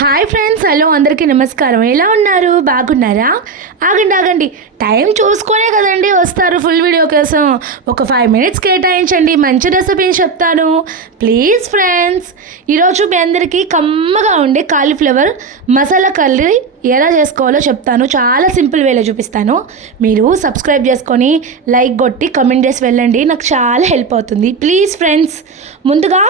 Hi friends hello అందరికీ నమస్కారం. ఎలా ఉన్నారు? బాగున్నారా? ఆగండి ఆగండి. టైం చూసుకునే కదండి వస్తారు ఫుల్ వీడియో కోసం. ఒక ఫైవ్ మినిట్స్ కేటాయించండి మంచి రెసిపీని చెప్తాను. ప్లీజ్ ఫ్రెండ్స్ ఈరోజు మీ అందరికీ కమ్మగా ఉండే కాలీఫ్లవర్ మసాలా కర్రీ ఎలా చేసుకోవాలో చెప్తాను. చాలా సింపుల్ వేలో చూపిస్తాను. మీరు సబ్స్క్రైబ్ చేసుకొని లైక్ కొట్టి కమెంట్ చేసి వెళ్ళండి. నాకు చాలా హెల్ప్ అవుతుంది. ప్లీజ్ ఫ్రెండ్స్ ముందుగా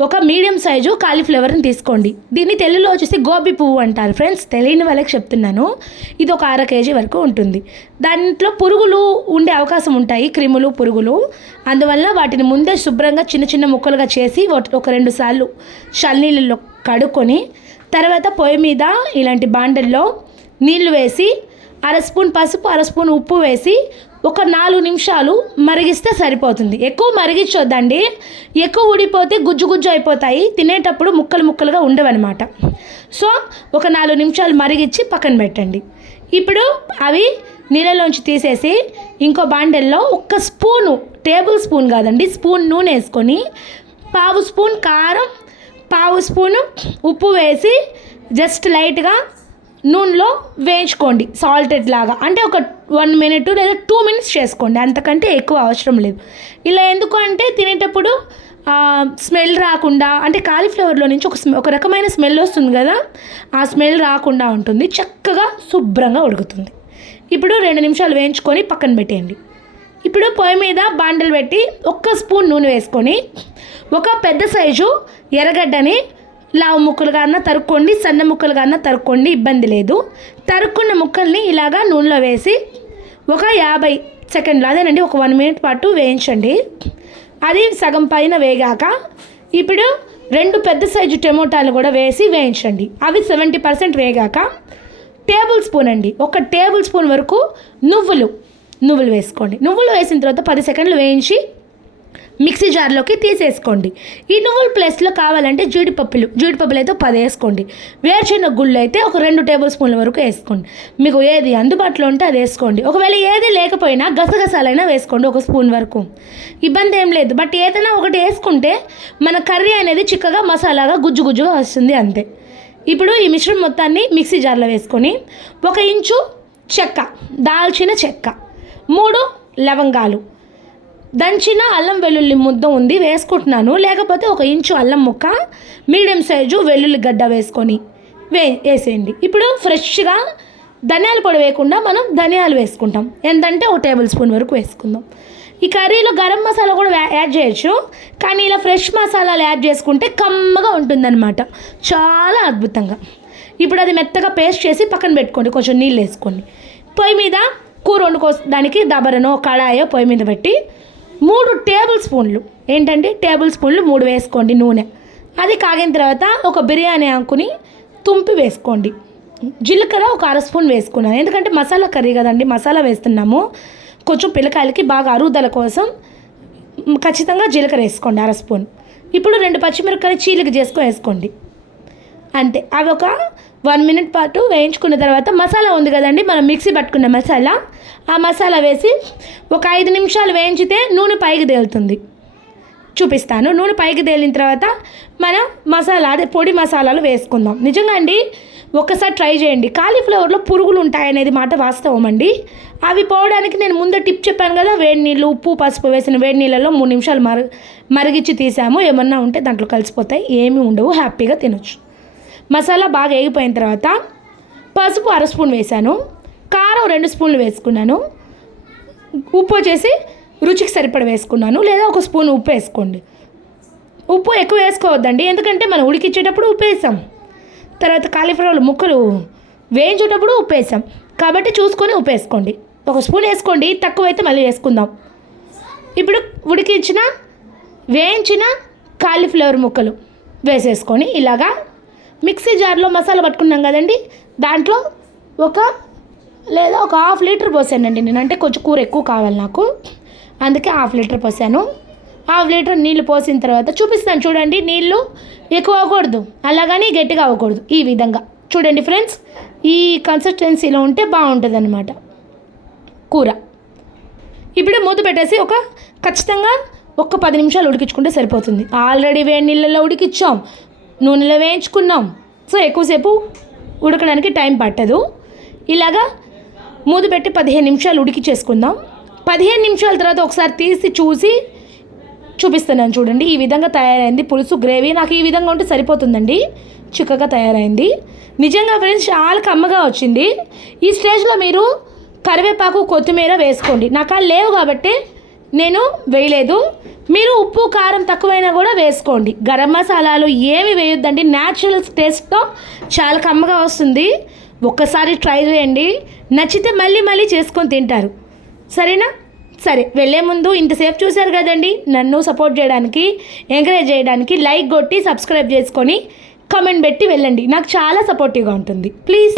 ఒక మీడియం సైజు కాలీఫ్లవర్ని తీసుకోండి. దీన్ని తెలుగులో వచ్చేసి గోబీ పువ్వు అంటారు ఫ్రెండ్స్. తెలియని వాళ్ళకి చెప్తున్నాను. ఇది ఒక అర కేజీ వరకు ఉంటుంది. దాంట్లో పురుగులు ఉండే అవకాశం ఉంటాయి. క్రిములు పురుగులు. అందువల్ల వాటిని ముందే శుభ్రంగా చిన్న చిన్న ముక్కలుగా చేసి ఒక రెండు సార్లు చల్లనీళ్ళలో కడుక్కొని తర్వాత పొయ్యి మీద ఇలాంటి బాండల్లో నీళ్ళు వేసి అర స్పూన్ పసుపు అర స్పూన్ ఉప్పు వేసి ఒక నాలుగు నిమిషాలు మరిగిస్తే సరిపోతుంది. ఎక్కువ మరిగించొద్దండి. ఎక్కువ ఊడిపోతే గుజ్జు గుజ్జు అయిపోతాయి. తినేటప్పుడు ముక్కలు ముక్కలుగా ఉండవన్నమాట. సో ఒక నాలుగు నిమిషాలు మరిగించి పక్కన పెట్టండి. ఇప్పుడు అవి నీళ్ళలోంచి తీసేసి ఇంకో బాండెల్లో ఒక స్పూను టేబుల్ స్పూన్ కాదండి స్పూన్ నూనె వేసుకొని పావు స్పూన్ కారం పావు స్పూను ఉప్పు వేసి జస్ట్ లైట్గా నూనెలో వేయించుకోండి సాల్టెడ్ లాగా. అంటే ఒక వన్ మినిట్ లేదా టూ మినిట్స్ చేసుకోండి అంతకంటే ఎక్కువ అవసరం లేదు. ఇలా ఎందుకు అంటే తినేటప్పుడు స్మెల్ రాకుండా అంటే కాలీఫ్లవర్లో నుంచి ఒక స్మె ఒక రకమైన స్మెల్ వస్తుంది కదా ఆ స్మెల్ రాకుండా ఉంటుంది చక్కగా శుభ్రంగా ఉడుకుతుంది. ఇప్పుడు రెండు నిమిషాలు వేయించుకొని పక్కన పెట్టేయండి. ఇప్పుడు పొయ్యి మీద బాండలు పెట్టి ఒక్క స్పూన్ నూనె వేసుకొని ఒక పెద్ద సైజు ఎర్రగడ్డని లావు ముక్కలుగా అన్న తరుక్కోండి సన్న ముక్కలుగా అన్న తరుక్కోండి ఇబ్బంది లేదు. తరుక్కున్న ముక్కల్ని ఇలాగా నూనెలో వేసి ఒక యాభై సెకండ్లు అదేనండి ఒక వన్ మినిట్ పాటు వేయించండి. అది సగం పైన వేగాక ఇప్పుడు రెండు పెద్ద సైజు టమోటాలు కూడా వేసి వేయించండి. అవి సెవెంటీ పర్సెంట్ వేగాక టేబుల్ స్పూన్ అండి ఒక టేబుల్ స్పూన్ వరకు నువ్వులు నువ్వులు వేసుకోండి. నువ్వులు వేసిన తర్వాత పది సెకండ్లు వేయించి మిక్సీ జార్లోకి తీసేసుకోండి. ఈ నువ్వుల ప్లేస్లో కావాలంటే జీడిపప్పులు జీడిపప్పులు అయితే పది వేసుకోండి. వేరుచిన గుళ్ళు అయితే ఒక రెండు టేబుల్ స్పూన్ల వరకు వేసుకోండి. మీకు ఏది అందుబాటులో ఉంటే అది వేసుకోండి. ఒకవేళ ఏది లేకపోయినా గసగసాలైనా వేసుకోండి ఒక స్పూన్ వరకు. ఇబ్బంది ఏం లేదు. బట్ ఏదైనా ఒకటి వేసుకుంటే మన కర్రీ అనేది చిక్కగా మసాలాగా గుజ్జు గుజ్జుగా వస్తుంది అంతే. ఇప్పుడు ఈ మిశ్రమం మొత్తాన్ని మిక్సీ జార్లో వేసుకొని ఒక ఇంచు చెక్క దాల్చిన చెక్క మూడు లవంగాలు దంచిన అల్లం వెల్లుల్లి ముద్ద ఉంది వేసుకుంటున్నాను. లేకపోతే ఒక ఇంచు అల్లం ముక్క మీడియం సైజు వెల్లుల్లి గడ్డ వేసుకొని వే వేసేయండి. ఇప్పుడు ఫ్రెష్గా ధనియాల పొడి వేయకుండా మనం ధనియాలు వేసుకుంటాం. ఎంతంటే ఒక టేబుల్ స్పూన్ వరకు వేసుకుందాం. ఈ కర్రీలో గరం మసాలా కూడా యాడ్ చేయొచ్చు. కానీ ఇలా ఫ్రెష్ మసాలాలు యాడ్ చేసుకుంటే కమ్మగా ఉంటుందన్నమాట. చాలా అద్భుతంగా. ఇప్పుడు అది మెత్తగా పేస్ట్ చేసి పక్కన పెట్టుకోండి. కొంచెం నీళ్ళు వేసుకోండి. పొయ్యి మీద కూర వండుకో దానికి దబరనో కడాయో పొయ్యి మీద పెట్టి మూడు టేబుల్ స్పూన్లు. ఏంటంటే టేబుల్ స్పూన్లు మూడు వేసుకోండి నూనె. అది కాగిన తర్వాత ఒక బిర్యానీ ఆకుని తుంపి వేసుకోండి. జీలకర్ర ఒక అర స్పూన్ వేసుకున్నాను. ఎందుకంటే మసాలా కర్రీ కదండి మసాలా వేస్తున్నాము. కొంచెం పిల్లకాయలకి బాగా అరుగుదల కోసం ఖచ్చితంగా జీలకర్ర వేసుకోండి అర స్పూన్. ఇప్పుడు రెండు పచ్చిమిరపకాయలు చీలిక చేసుకొని వేసుకోండి. అంతే. అవి ఒక వన్ మినిట్ పాటు వేయించుకున్న తర్వాత మసాలా ఉంది కదండి మనం మిక్సీ పట్టుకున్న మసాలా. ఆ మసాలా వేసి ఒక ఐదు నిమిషాలు వేయించితే నూనె పైకి తేలుతుంది. చూపిస్తాను. నూనె పైకి తేలిన తర్వాత మనం మసాలా అదే పొడి మసాలాలు వేసుకుందాం. నిజంగా అండి ఒక్కసారి ట్రై చేయండి. కాలీఫ్లవర్లో పురుగులు ఉంటాయనేది మాట వాస్తవం అండి అవి పోవడానికి నేను ముందే టిప్ చెప్పాను కదా వేడి నీళ్ళు ఉప్పు పసుపు వేసిన వేడి నీళ్ళలో మూడు నిమిషాలు మర మరిగించి తీసాము. ఏమన్నా ఉంటే దాంట్లో కలిసిపోతాయి. ఏమీ ఉండవు. హ్యాపీగా తినొచ్చు. మసాలా బాగా వేగిపోయిన తర్వాత పసుపు అర స్పూన్ వేసాను కారం రెండు స్పూన్లు వేసుకున్నాను. ఉప్పు వచ్చేసి రుచికి సరిపడ వేసుకున్నాను. లేదా ఒక స్పూన్ ఉప్పు వేసుకోండి. ఉప్పు ఎక్కువ వేసుకోవద్దండి. ఎందుకంటే మనం ఉడికిచ్చేటప్పుడు ఉప్పు వేసాం. తర్వాత కాలీఫ్లవర్ ముక్కలు వేయించేటప్పుడు ఉప్పు వేసాం. కాబట్టి చూసుకొని ఉప్పు వేసుకోండి. ఒక స్పూన్ వేసుకోండి. తక్కువైతే మళ్ళీ వేసుకుందాం. ఇప్పుడు ఉడికించిన వేయించిన కాలీఫ్లవర్ ముక్కలు వేసేసుకొని ఇలాగా మిక్సీ జార్లో మసాలా పట్టుకున్నాం కదండి దాంట్లో ఒక లేదా ఒక హాఫ్ లీటర్ పోసానండి నేను. అంటే కొంచెం కూర ఎక్కువ కావాలి నాకు. అందుకే హాఫ్ లీటర్ పోసాను. హాఫ్ లీటర్ నీళ్ళు పోసిన తర్వాత చూపిస్తాను చూడండి నీళ్ళు ఎక్కువ అవ్వకూడదు అలాగని గట్టిగా అవ్వకూడదు ఈ విధంగా. చూడండి ఫ్రెండ్స్ ఈ కన్సిస్టెన్సీలో ఉంటే బాగుంటుంది అనమాట కూర. ఇప్పుడు మూత పెట్టేసి ఒక ఖచ్చితంగా ఒక్క పది నిమిషాలు ఉడికించుకుంటే సరిపోతుంది. ఆల్రెడీ వేడి నీళ్ళలో ఉడికిచ్చాం నూనెలో వేయించుకున్నాం. సో ఎక్కువసేపు ఉడకడానికి టైం పట్టదు. ఇలాగా మూత పెట్టి పదిహేను నిమిషాలు ఉడికి చేసుకుందాం. పదిహేను నిమిషాల తర్వాత ఒకసారి తీసి చూసి చూపిస్తున్నాను చూడండి. ఈ విధంగా తయారైంది పులుసు గ్రేవీ. నాకు ఈ విధంగా ఉంటే సరిపోతుందండి. చిక్కగా తయారైంది. నిజంగా ఫ్రెండ్స్ చాలా కమ్మగా వచ్చింది. ఈ స్టేజ్లో మీరు కరివేపాకు కొత్తిమీర వేసుకోండి. నాకు లేవు కాబట్టి నేను వేయలేదు. మీరు ఉప్పు కారం తక్కువైనా కూడా వేసుకోండి. గరం మసాలాలు ఏమి వేయొద్దండి. న్యాచురల్ టేస్ట్తో చాలా కమ్మగా వస్తుంది. ఒక్కసారి ట్రై చేయండి. నచ్చితే మళ్ళీ మళ్ళీ చేసుకొని తింటారు. సరేనా? సరే వెళ్ళే ముందు ఇంతసేపు చూశారు కదండి. నన్ను సపోర్ట్ చేయడానికి ఎంకరేజ్ చేయడానికి లైక్ కొట్టి సబ్స్క్రైబ్ చేసుకొని కమెంట్ పెట్టి వెళ్ళండి. నాకు చాలా సపోర్టివ్గా ఉంటుంది. ప్లీజ్